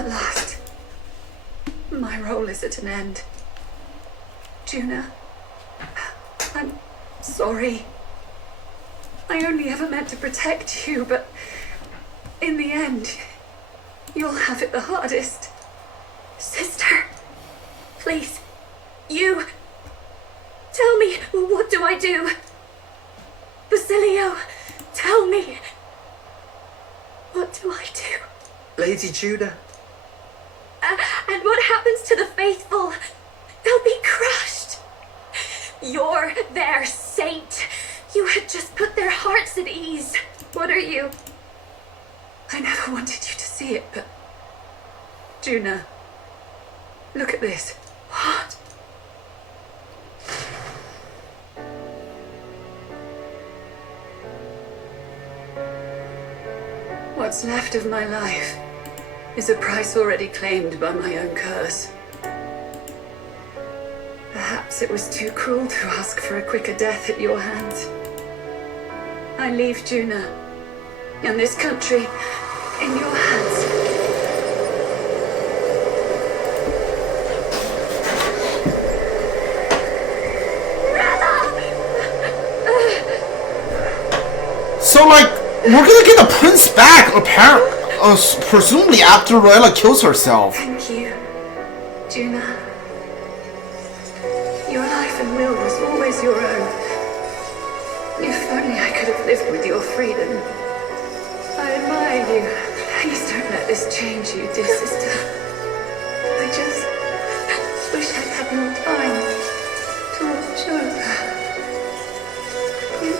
At last, my role is at an end. Juna, I'm sorry. I only ever meant to protect you, but in the end, you'll have it the hardest. Sister, please, you... Tell me, what do I do? Basilio, tell me. What do I do? Lady Juna. And what happens to the faithful? They'll be crushed. You're their saint. You had just put their hearts at ease. What are you? I never wanted you to see it, but... Juna, look at this. What? What's left of my life is a price already claimed by my own curse. Perhaps it was too cruel to ask for a quicker death at your hands. I leave Juna and this country in your hands. So, like, we're gonna get the prince back, presumably after Ruella kills herself. Thank you, Juna. Your life and will was always your own. If only I could have lived with your freedom. I admire you. Please don't let this change you, dear sister. I just wish I'd had more time to watch over you.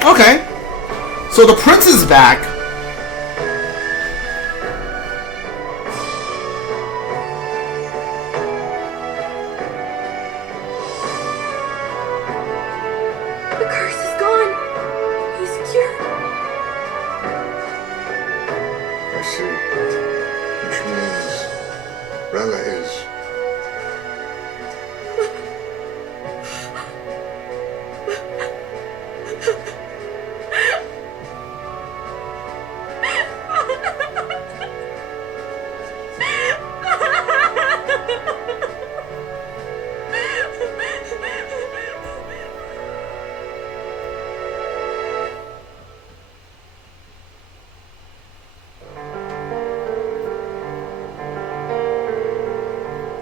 Okay, so the prince is back. The curse is gone. He's cured. I see. Which means Rella is...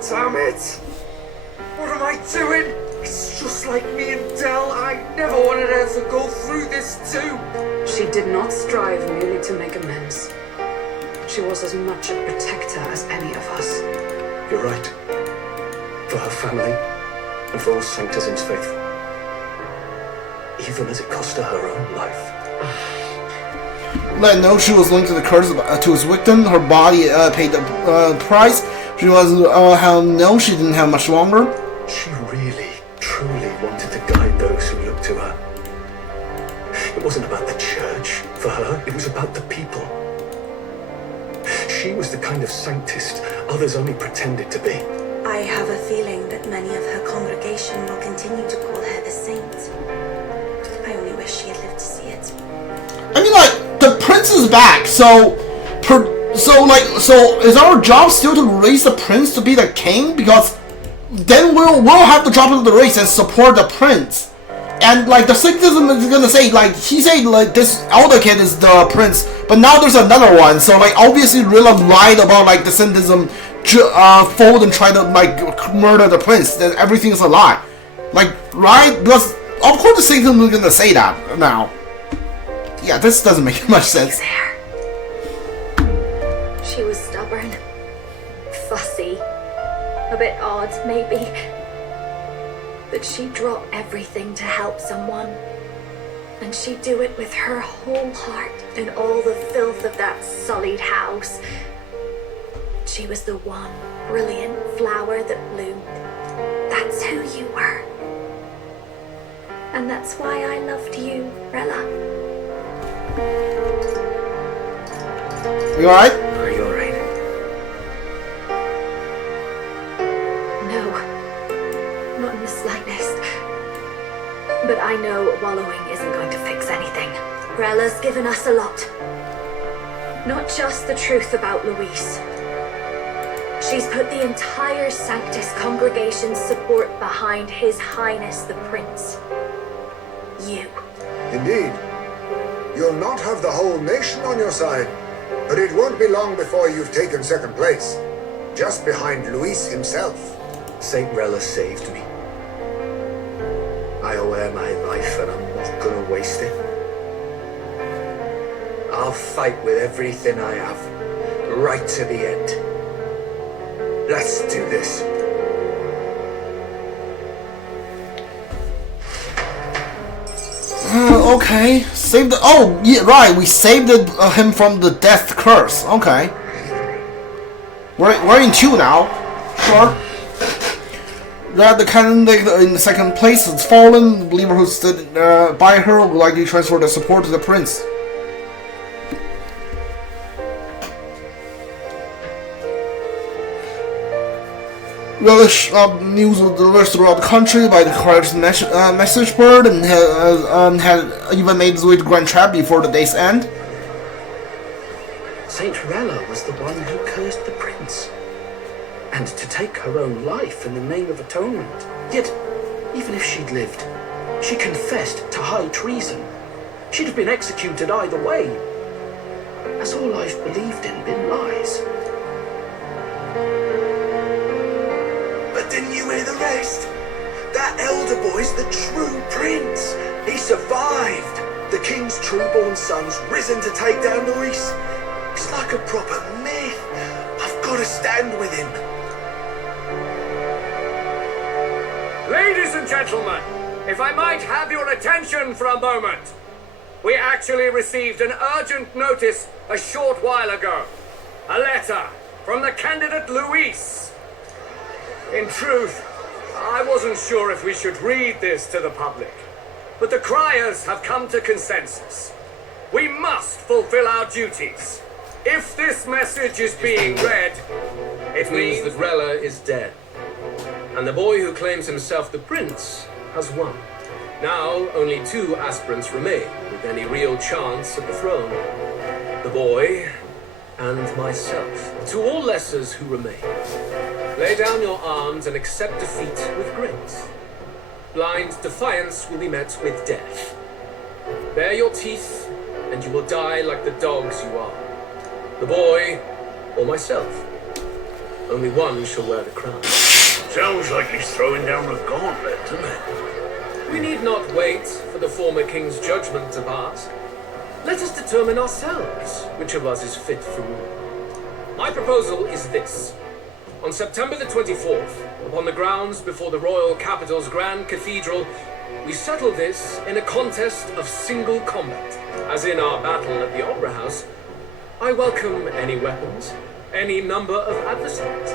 Damn it! What am I doing? It's just like me and Del. I never wanted her to go through this too. She did not strive merely to make amends. She was as much a protector as any of us. You're right. For her family, and for all Sanctism's faithful. Even as it cost her her own life. Let know she was linked to the curse to his victim. Her body paid the price. She was no, she didn't have much longer. She really, truly wanted to guide those who looked to her. It wasn't about the church for her, it was about the people. She was the kind of sanctist others only pretended to be. I have a feeling that many of her congregation will continue to call her the saint. I only wish she had lived to see it. I mean, like, the prince is back, so is our job still to raise the prince to be the king? Because then we'll have to drop into the race and support the prince. And like the Sanctism is gonna say, like he said, like this elder kid is the prince, but now there's another one. So like obviously Rilla lied about like the Sanctism fold and try to like murder the prince. That everything is a lie. Like right? Because of course the Sanctism is gonna say that now. Yeah, this doesn't make much sense. She was stubborn, fussy, a bit odd maybe, but she'd drop everything to help someone, and she'd do it with her whole heart in all the filth of that sullied house. she was the one brilliant flower that bloomed. That's who you were. And that's why I loved you, Rella. You alright? Are you alright? No, not in the slightest. But I know wallowing isn't going to fix anything. Rella's given us a lot. Not just the truth about Luis. She's put the entire Sanctus congregation's support behind His Highness the Prince. You. Indeed. You'll not have the whole nation on your side, but it won't be long before you've taken second place, just behind Luis himself. Saint Rella saved me. I owe her my life and I'm not gonna waste it. I'll fight with everything I have, right to the end. Let's do this. Okay. Save the. Oh, yeah, right. We saved him from the death curse. Okay. We're in 2 now. Sure. The candidate in the second place has fallen. The believer who stood by her will likely transfer the support to the prince. Relish news was delivered throughout the country by the correct message board and had even made its way to Grand Trap before the day's end. Saint Rella was the one who cursed the prince. And to take her own life in the name of atonement. Yet, even if she'd lived, she confessed to high treason. She'd have been executed either way. Has all I've believed in been lies? But didn't you hear the rest? That elder boy's the true prince. He survived. The king's true-born son's risen to take down Luis. It's like a proper myth. I've got to stand with him. Ladies and gentlemen, if I might have your attention for a moment. We actually received an urgent notice a short while ago. A letter from the candidate Luis. In truth, I wasn't sure if we should read this to the public, but the criers have come to consensus. We must fulfill our duties. If this message is being read, it means that Rella is dead. And the boy who claims himself the prince has won. Now, only 2 aspirants remain with any real chance at the throne. The boy and myself. To all lessers who remain, lay down your arms and accept defeat with grace. Blind defiance will be met with death. Bare your teeth, and you will die like the dogs you are. The boy, or myself. Only one shall wear the crown. Sounds like he's throwing down the gauntlet, doesn't it? We need not wait for the former king's judgment to pass. Let us determine ourselves which of us is fit for rule. My proposal is this. On September the 24th, upon the grounds before the royal capital's grand cathedral, we settle this in a contest of single combat. As in our battle at the Opera House, I welcome any weapons, any number of adversaries.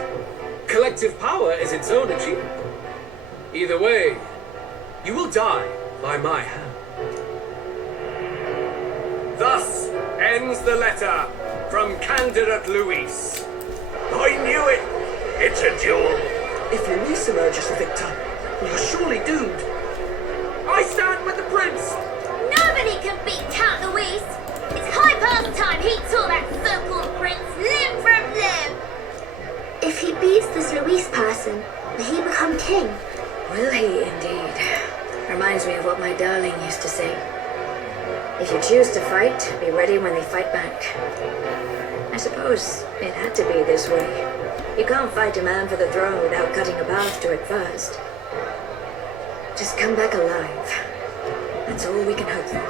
Collective power is its own achievement. Either way, you will die by my hand. Thus ends the letter from candidate Luis. I knew it! It's a duel! If Luis emerges the victor, we are surely doomed. I stand with the prince! Nobody can beat Count Luis! It's high past time he tore that so-called prince limb from limb! If he beats this Luis person, will he become king? Will he indeed? Reminds me of what my darling used to say. If you choose to fight, be ready when they fight back. I suppose it had to be this way. You can't fight a man for the throne without cutting a path to it first. Just come back alive. That's all we can hope for.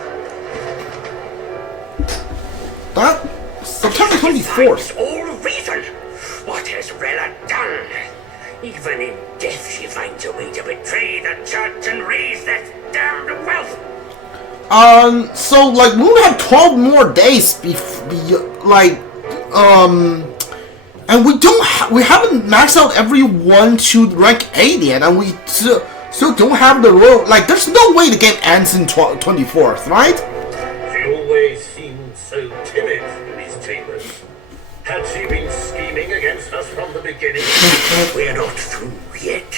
That September 24th. All reason! What has Rella done? Even in death she finds a way to betray the church and raise that damned wealth! So, like, we would have 12 more days And we haven't maxed out everyone to rank 8 yet, and we still don't have the royal. Like, there's no way the game ends in 24th, right? She always seemed so timid in these chambers. Had she been scheming against us from the beginning? We're not through yet.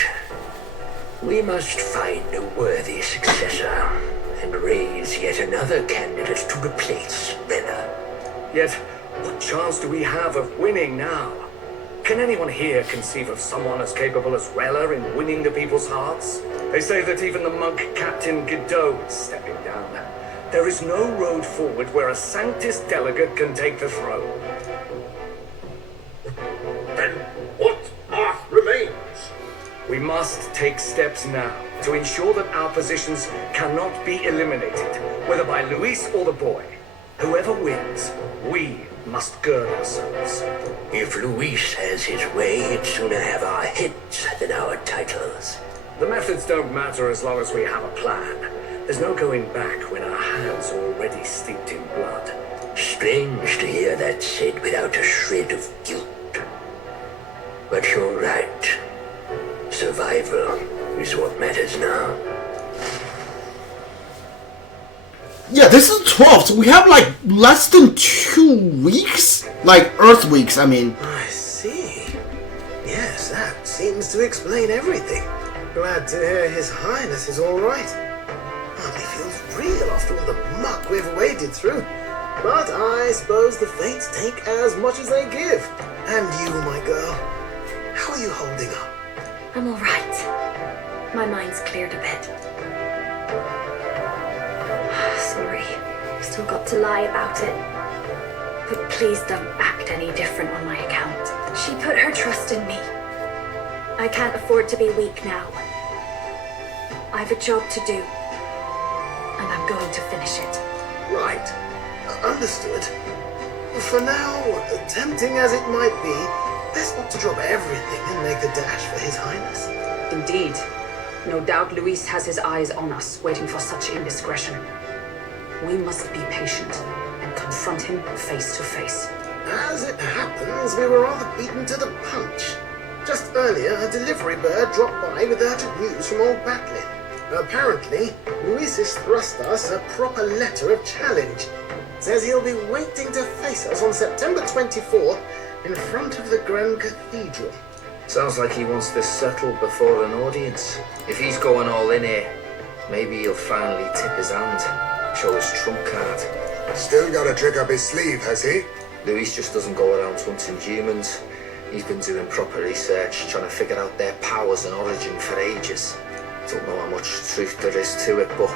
We must find a worthy successor and raise yet another candidate to replace Rella. Yet, what chance do we have of winning now? Can anyone here conceive of someone as capable as Rella in winning the people's hearts? They say that even the monk Captain Godot is stepping down. There is no road forward where a Sanctus delegate can take the throne. Then what path remains? We must take steps now to ensure that our positions cannot be eliminated, whether by Luis or the boy. Whoever wins, we must gird ourselves. If Luis has his way, he'd sooner have our heads than our titles. The methods don't matter as long as we have a plan. There's no going back when our hands are already steeped in blood. Strange to hear that said without a shred of guilt. But you're right. Survival is what matters now. Yeah, this is 12, so we have like less than 2 weeks? Like Earth weeks, I mean. I see. Yes, that seems to explain everything. Glad to hear His Highness is alright. Hardly feels real after all the muck we've waded through. But I suppose the fates take as much as they give. And you, my girl, how are you holding up? I'm alright. My mind's cleared a bit. Sorry, still got to lie about it. But please don't act any different on my account. She put her trust in me. I can't afford to be weak now. I've a job to do, and I'm going to finish it. Right. Understood. For now, tempting as it might be, best not to drop everything and make a dash for His Highness. Indeed. No doubt Luis has his eyes on us, waiting for such indiscretion. We must be patient and confront him face to face. As it happens, we were rather beaten to the punch. Just earlier, a delivery bird dropped by with urgent news from old Batlin. Apparently, Luis has thrust us a proper letter of challenge. Says he'll be waiting to face us on September 24th in front of the Grand Cathedral. Sounds like he wants this settled before an audience. If he's going all in here, maybe he'll finally tip his hand, show his trump card. Still got a trick up his sleeve, has he? Luis just doesn't go around hunting humans. He's been doing proper research, trying to figure out their powers and origin for ages. Don't know how much truth there is to it, but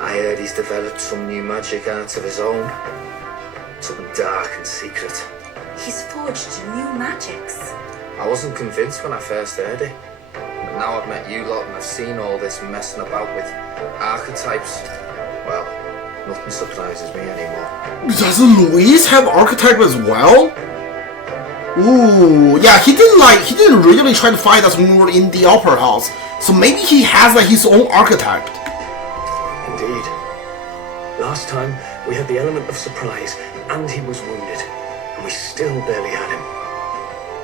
I heard he's developed some new magic art of his own. Something dark and secret. He's forged new magics. I wasn't convinced when I first heard it. But now I've met you lot and I've seen all this messing about with archetypes. Well, nothing surprises me anymore. Doesn't Luis have archetype as well? Ooh, yeah, he didn't really try to fight us when we were in the Opera House. So maybe he has like his own archetype. Indeed. Last time, we had the element of surprise, and he was wounded. And we still barely had him.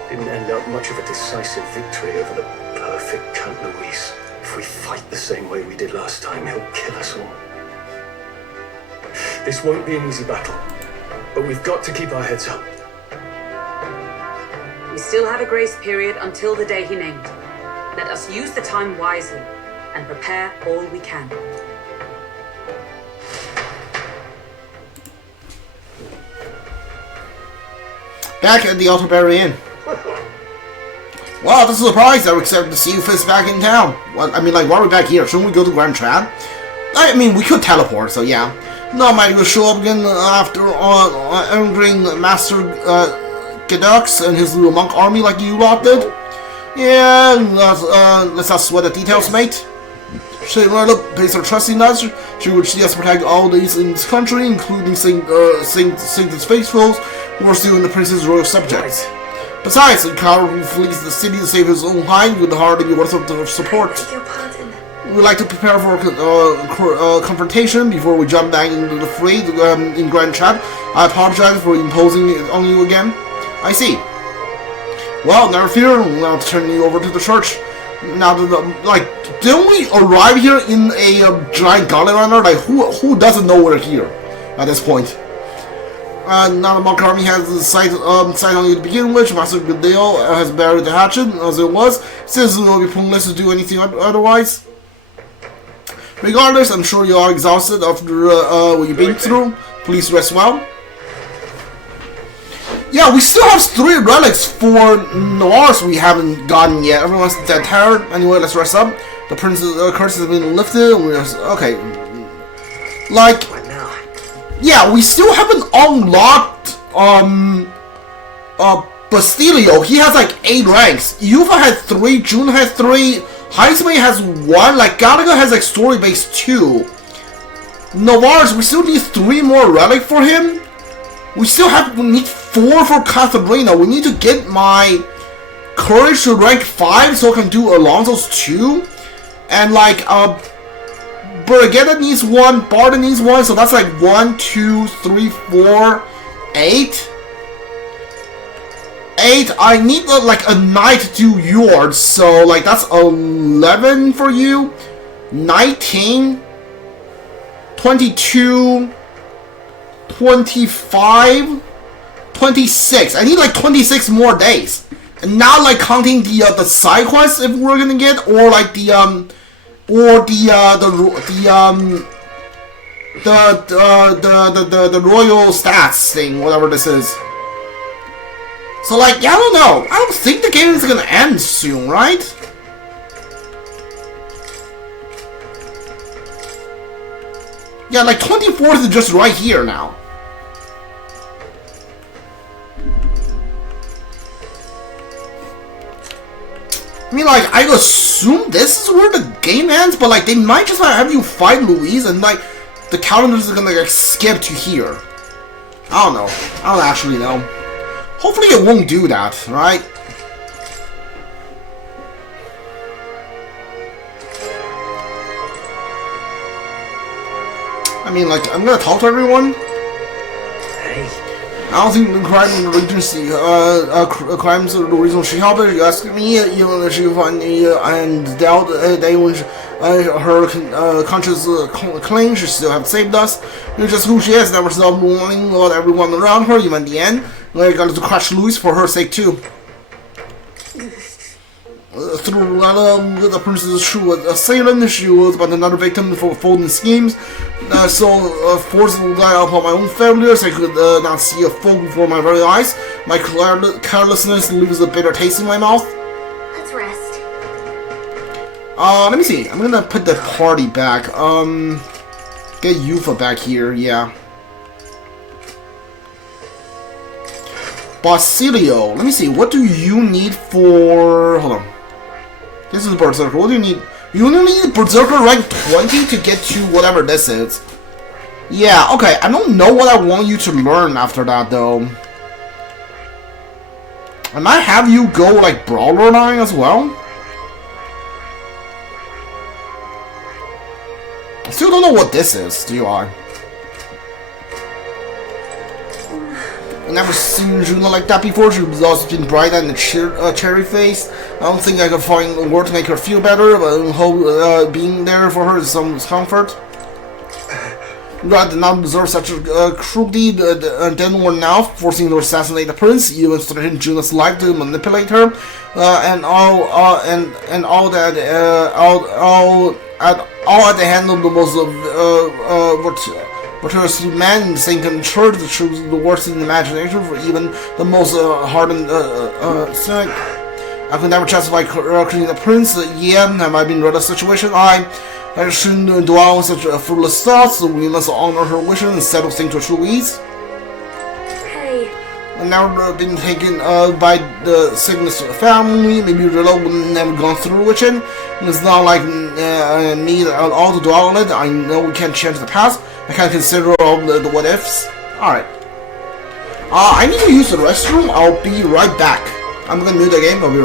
Didn't end up much of a decisive victory over the perfect Count Luis. If we fight the same way we did last time, he'll kill us all. This won't be an easy battle, but we've got to keep our heads up. We still have a grace period until the day he named. Let us use the time wisely and prepare all we can. Back at the Otterberry Inn. Wow, this is a surprise. I was excited to see you face back in town. What? I mean, like, why are we back here? Shouldn't we go to Grand Trad? I mean, we could teleport, so yeah. Now might will show up again after angering Master Gadux and his little monk army like you lot did. Yeah, let's not sweat the details, mate. She pays her trust in us. She would see us protect all these in this country, including Saint's faithfuls who are still in the prince's royal subjects. Besides, a coward who flees the city to save his own hide would hardly be worth of support. We'd like to prepare for confrontation before we jump back into the fray in Grand Chat. I apologize for imposing it on you again. I see. Well, never fear. I'll turn you over to the church. Now, didn't we arrive here in a giant gauntlet runner? Like, who doesn't know we're here at this point? Now the monk army has sight on you to begin with. Master Goodale has buried the hatchet as it was, since it will be pointless to do anything otherwise. Regardless, I'm sure you are exhausted after what you've been through. Please rest well. Yeah, we still have 3 relics for Noirs we haven't gotten yet. Everyone's dead tired. Anyway, let's rest up. The prince's curse has been lifted. Okay. Like, yeah, we still haven't unlocked Bastilio. He has like 8 ranks. Yufa had 3, Jun had 3, Heismay has 1, like Galaga has like story base 2. Novars, we still need 3 more relic for him. We need 4 for Katharina. We need to get my courage to rank 5 so I can do Alonso's 2. And like Brigetta needs 1, Barda needs 1, so that's like 1, 2, 3, 4, 8. 8, I need like a knight to do yours, so like that's 11 for you, 19, 22, 25, 26. I need like 26 more days. And now like counting the side quests if we're gonna get, or like the royal stats thing, whatever this is. So like, yeah, I don't know. I don't think the game is gonna end soon, right? Yeah, like 24th is just right here now. I mean, like, I assume this is where the game ends, but like, they might just have you fight Louise and like, the calendars are gonna like skip to here. I don't know. I don't actually know. Hopefully it won't do that, right? I mean, like, I'm gonna talk to everyone. Hey. I don't think the crime in the Regency, crimes are the reason she helped her. You ask me, you know, she find and doubt they when her conscience claims she still have saved us. You're just who she is, never stop warning about everyone around her, even at the end. I got to crush Louis for her sake too. Through the princess's true assailant, she was but another victim for folding schemes. So forced to rely upon my own failures, I could not see a foe before my very eyes. My carelessness leaves a bitter taste in my mouth. Let's rest. Let me see. I'm gonna put the party back. Get Yufa back here. Yeah. Basilio. Let me see. What do you need for? Hold on. This is Berserker. What do you need? You only need Berserker rank 20 to get to whatever this is. Yeah, okay. I don't know what I want you to learn after that, though. I might have you go, like, Brawler 9 as well. I still don't know what this is, do I? I've never seen Juno like that before. She's always been bright and cherry faced. I don't think I can find a word to make her feel better, but I hope being there for her is some comfort. God did not deserve such a cruelty, then were now forcing to assassinate the prince, even threatening Juno's life to manipulate her, and all at the hand of the most virtuous man in the same church that chose the worst in the imagination for even the most hardened cynic. I could never justify killing the prince. Yeah, have I been in a situation? I shouldn't dwell on such fruitless thoughts. So we must honor her wishes and settle things to true ease. Hey. I've never been taken by the sickness family. Maybe Rilla would never gone through with it. It's not like me at all to dwell on it. I know we can't change the past. I can't consider all the what ifs. Alright. I need to use the restroom. I'll be right back. I'm gonna mute the game. I'll be right back.